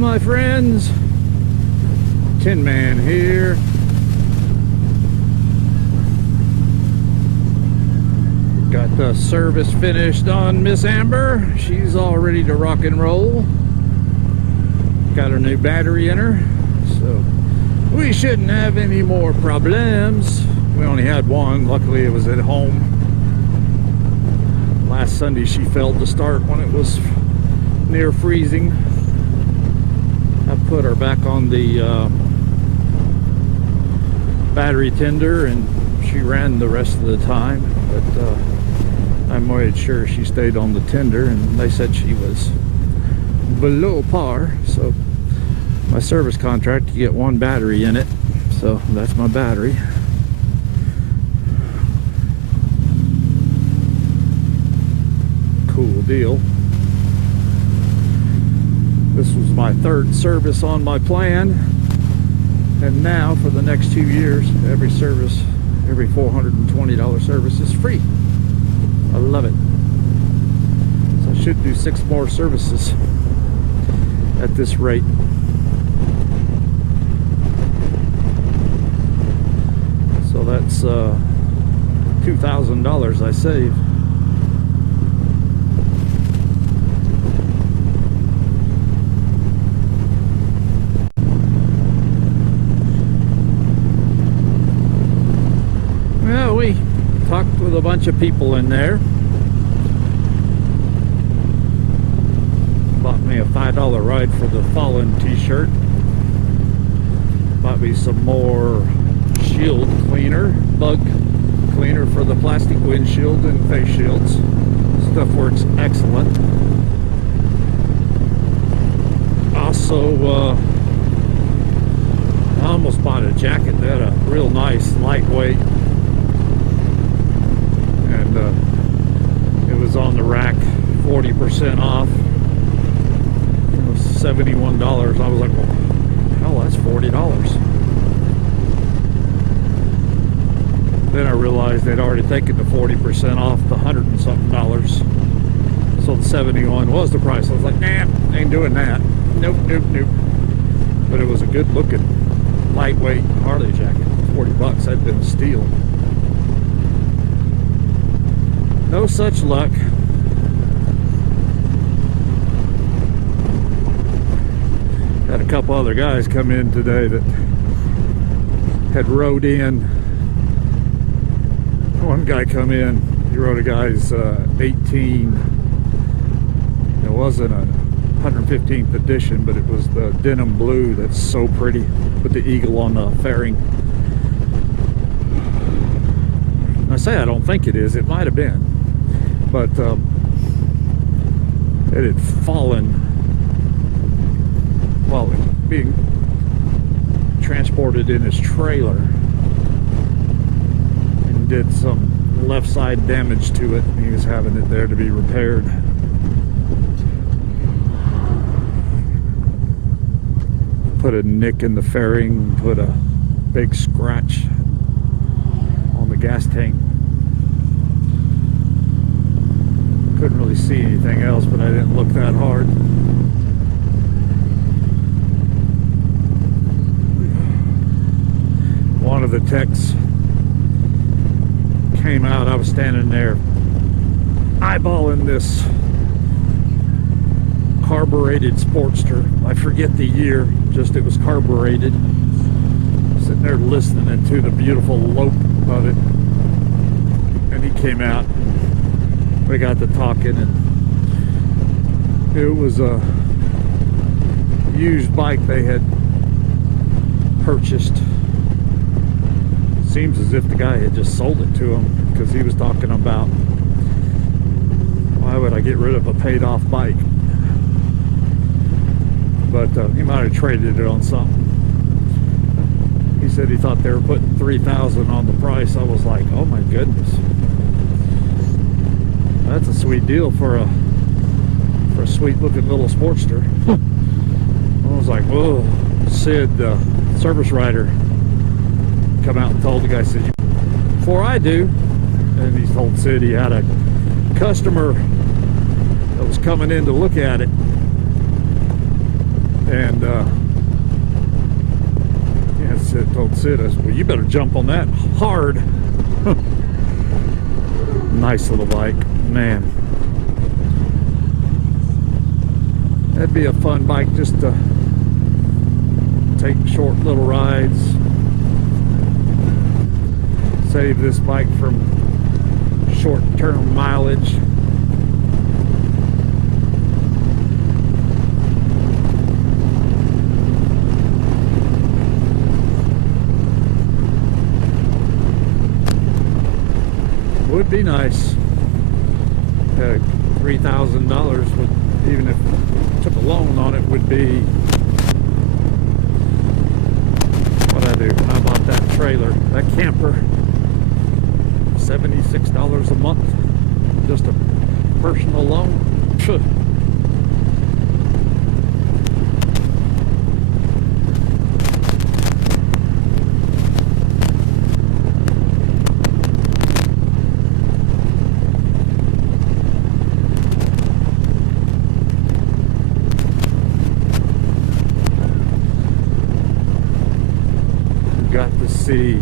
My friends, Tin Man here. Got the service finished on Miss Amber. She's all ready to rock and roll. Got her new battery in her, so we shouldn't have any more problems. We only had one. Luckily it was at home. Last Sunday she failed to start when it was near freezing. I put her back on the battery tender and she ran the rest of the time, but I made sure she stayed on the tender, and they said she was below par. So my service contract, you get one battery in it, so that's my battery. Cool deal. This was my third service on my plan, and now for the next 2 years, every service, every $420 service is free. I love it. So I should do 6 more services at this rate. So that's $2,000 I save. We talked with a bunch of people in there. Bought me a $5 ride for the Fallen t-shirt. Bought me some more shield cleaner, bug cleaner for the plastic windshield and face shields. Stuff works excellent. Also, I almost bought a jacket that had a real nice lightweight. It was on the rack, 40% off. It was $71. I was like, well, hell, that's $40. Then I realized they'd already taken the 40% off the $100 and something. So the 71 was the price. I was like, nah, ain't doing that. Nope, nope, nope. But it was a good looking, lightweight Harley jacket. 40 bucks, that'd been a steal. No such luck. Had a couple other guys come in today that had rode in. One guy come in, he rode a guy's 18. It wasn't a 115th edition, but it was the denim blue that's so pretty with the eagle on the fairing. I say I don't think it is, it might have been. But it had fallen while it was being transported in his trailer and did some left side damage to it. He was having it there to be repaired. Put a nick in the fairing, put a big scratch on the gas tank. Couldn't really see anything else, but I didn't look that hard. One of the techs came out. I was standing there eyeballing this carbureted Sportster. I forget the year, just it was carbureted. Sitting there listening to the beautiful lope of it. And he came out. We got to talking, and it was a used bike they had purchased. Seems as if the guy had just sold it to him, because he was talking about, Why would I get rid of a paid off bike? But he might have traded it on something. He said he thought they were putting $3,000 on the price. I was like, oh my goodness, that's a sweet deal for a sweet looking little Sportster. I was like, whoa. Sid, the service writer, come out and told the guy, said, before I do, and he told Sid he had a customer that was coming in to look at it, and yeah, Sid told Sid, I said, well, you better jump on that hard. Nice little bike, man. That'd be a fun bike just to take short little rides. Save this bike from short-term mileage. Would be nice. $3,000 would, even if I took a loan on it, would be what I do when I bought that trailer, that camper. $76 a month, just a personal loan. Got to see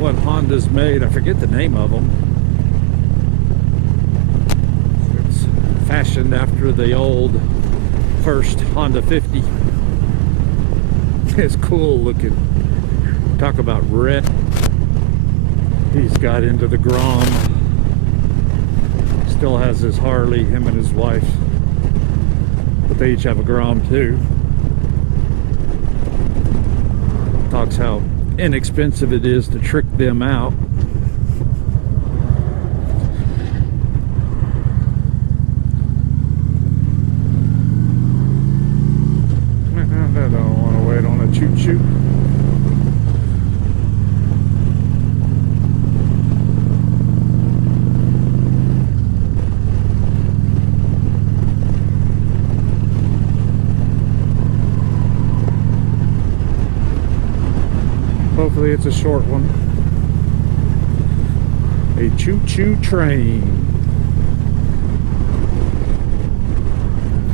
what Honda's made. I forget the name of them. It's fashioned after the old first Honda 50. It's cool looking. Talk about red. He's got into the Grom. Still has his Harley, him and his wife. But they each have a Grom too. Talks how inexpensive it is to trick them out. I don't want to wait on a choo-choo. Hopefully it's a short one. A choo-choo train.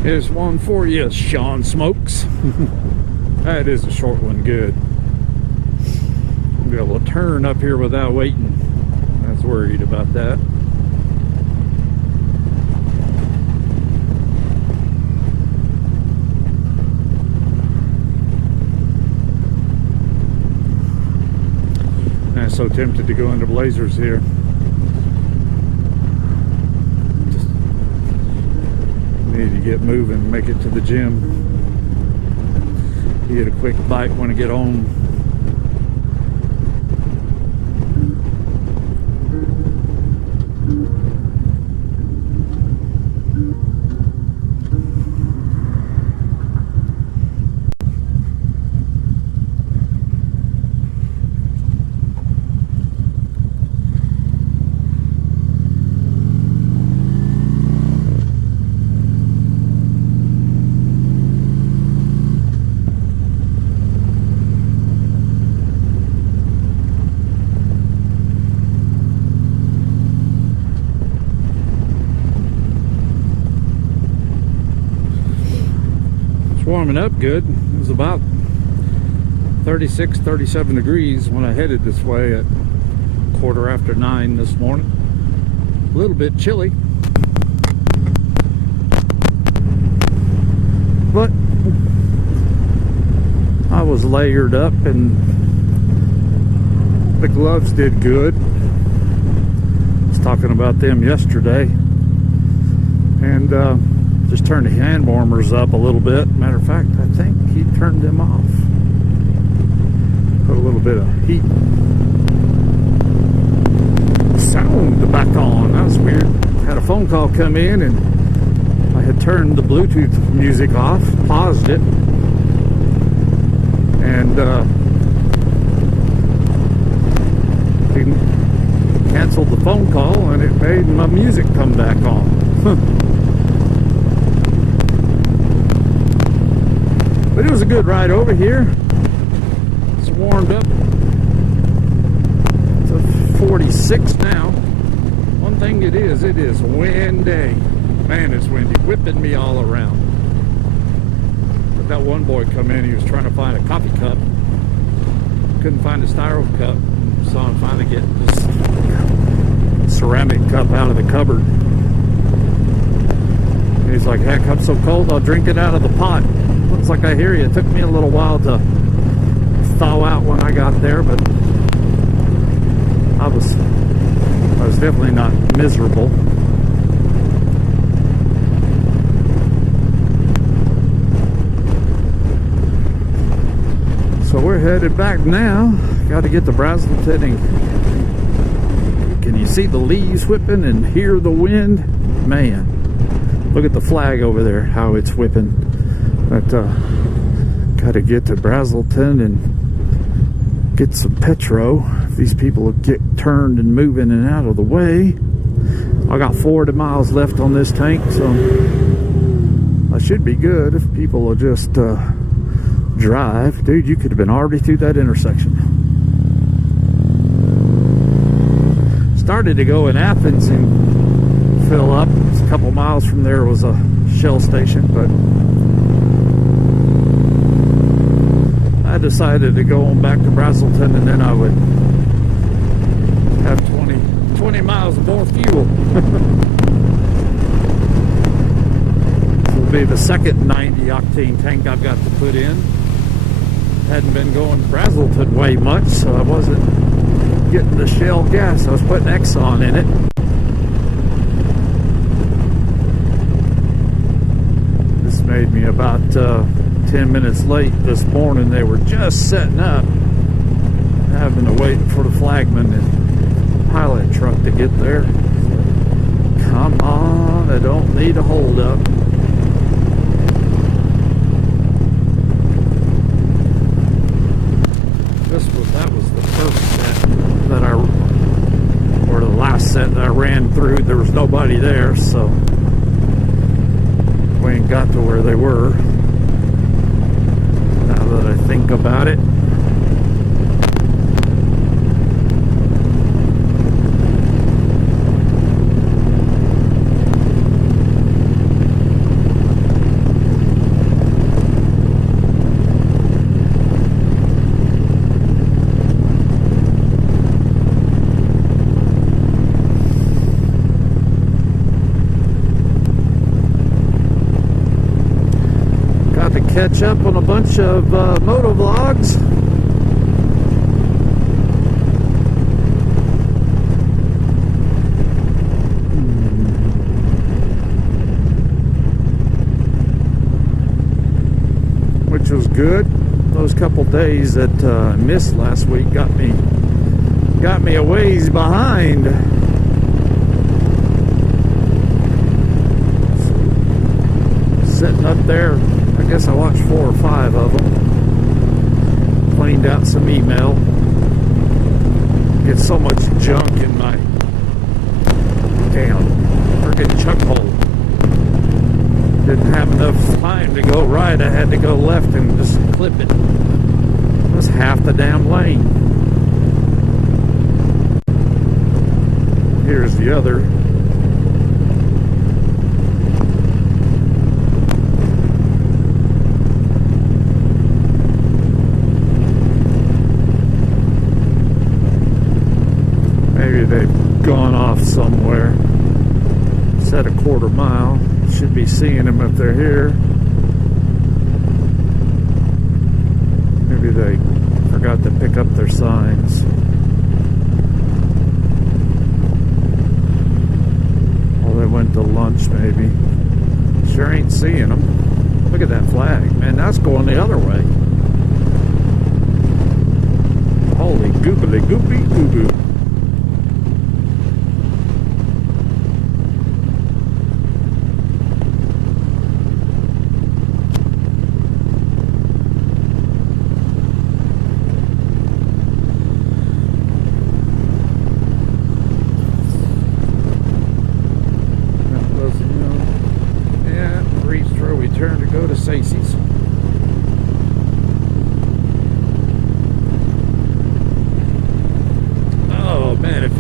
Here's one for you, Sean Smokes. That is a short one, good. I'll be able to turn up here without waiting. I was worried about that. I'm so tempted to go into Blazers here. Just need to get moving, make it to the gym. Get a quick bite when I get home. Warming up good. It was about 36, 37 degrees when I headed this way at 9:15 this morning. A little bit chilly, but I was layered up and the gloves did good. I was talking about them yesterday, and just turned the hand warmers up a little bit. Matter of fact, I think he turned them off. Put a little bit of heat sound back on. That was weird. Had a phone phone call come in, and I had turned the Bluetooth music off, paused it, and he canceled the phone call, and it made my music come back on. But it was a good ride over here. It's warmed up to 46 now. One thing it is windy. Man, it's windy, whipping me all around. But that one boy come in, he was trying to find a coffee cup. Couldn't find a styro cup. Saw him finally get this ceramic cup out of the cupboard. And he's like, heck, I'm so cold, I'll drink it out of the pot. Looks like I hear you. It took me a little while to thaw out when I got there, but I was definitely not miserable. So we're headed back now. Got to get to Brazelton. And can you see the leaves whipping and hear the wind? Man, look at the flag over there, how it's whipping. But got to get to Brazelton and get some petro. If these people will get turned and moving and out of the way. I got 40 miles left on this tank, so I should be good if people will just drive. Dude, you could have been already through that intersection. Started to go in Athens and fill up. It's a couple miles from there was a Shell station, but I decided to go on back to Brazelton, and then I would have 20 miles more fuel. This will be the second 90 octane tank I've got to put in. Hadn't been going to Brazelton way much, so I wasn't getting the Shell gas. I was putting Exxon in it. This made me about 10 minutes late this morning. They were just setting up, having to wait for the flagman and pilot truck to get there. Come on, I don't need a hold up. That was the first set that or the last set that I ran through. There was nobody there, so we ain't got to where they were. Now that I think about it. Catch up on a bunch of moto vlogs. Which was good. Those couple days that I missed last week got me a ways behind. Sitting up there, I guess I watched 4 or 5 of them. Cleaned out some email. Get so much junk in my damn freaking chuck hole. Didn't have enough time to go right. I had to go left and just clip it. It was half the damn lane. Here's the other. Maybe they've gone off somewhere. Set a quarter mile. Should be seeing them if they're here. Maybe they forgot to pick up their signs. Or they went to lunch maybe. Sure ain't seeing them. Look at that flag. Man, that's going the other way. Holy googly goopy goo goo.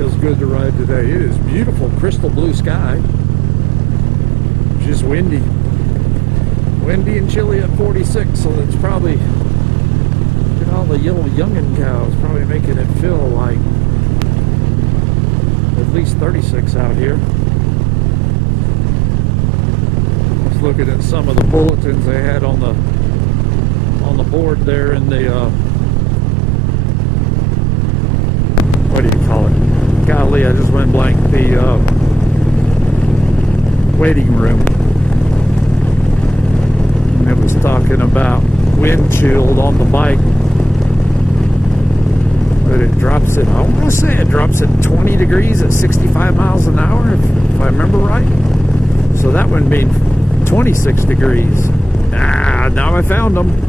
feels good to ride today. It is beautiful, crystal blue sky. Just windy. Windy and chilly at 46, so that's probably, look at all the yellow youngin' cows, probably making it feel like at least 36 out here. I was looking at some of the bulletins they had on the board there in the what do you call it? Golly, I just went blank. The waiting room. And it was talking about wind chilled on the bike. But it drops it, I want to say it drops at 20 degrees at 65 miles an hour, if I remember right. So that would mean 26 degrees. Now I found them.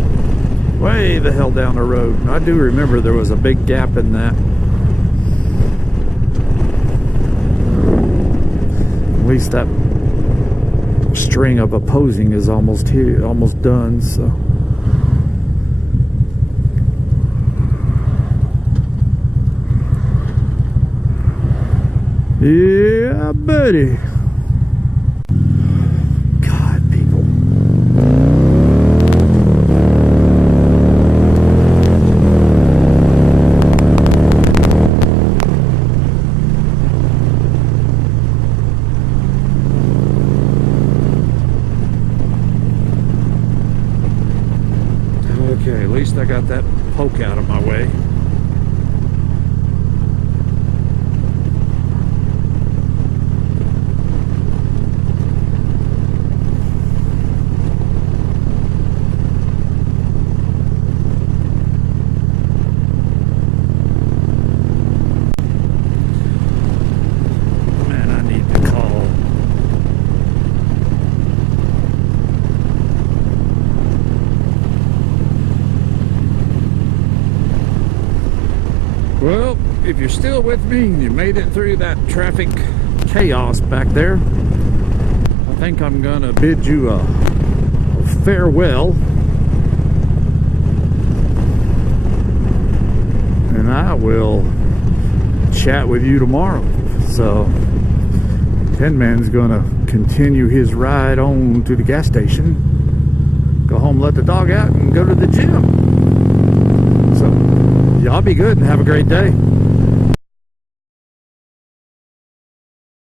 Way the hell down the road. I do remember there was a big gap in that. At least that string of opposing is almost here, almost done, so. Yeah, buddy. God, people. Okay, at least I got that poke out of my way. Well, if you're still with me and you made it through that traffic chaos back there, I think I'm gonna bid you a farewell, and I will chat with you tomorrow. So Tin Man's gonna continue his ride on to the gas station, go home, let the dog out, and go to the gym. So y'all be good and have a great day.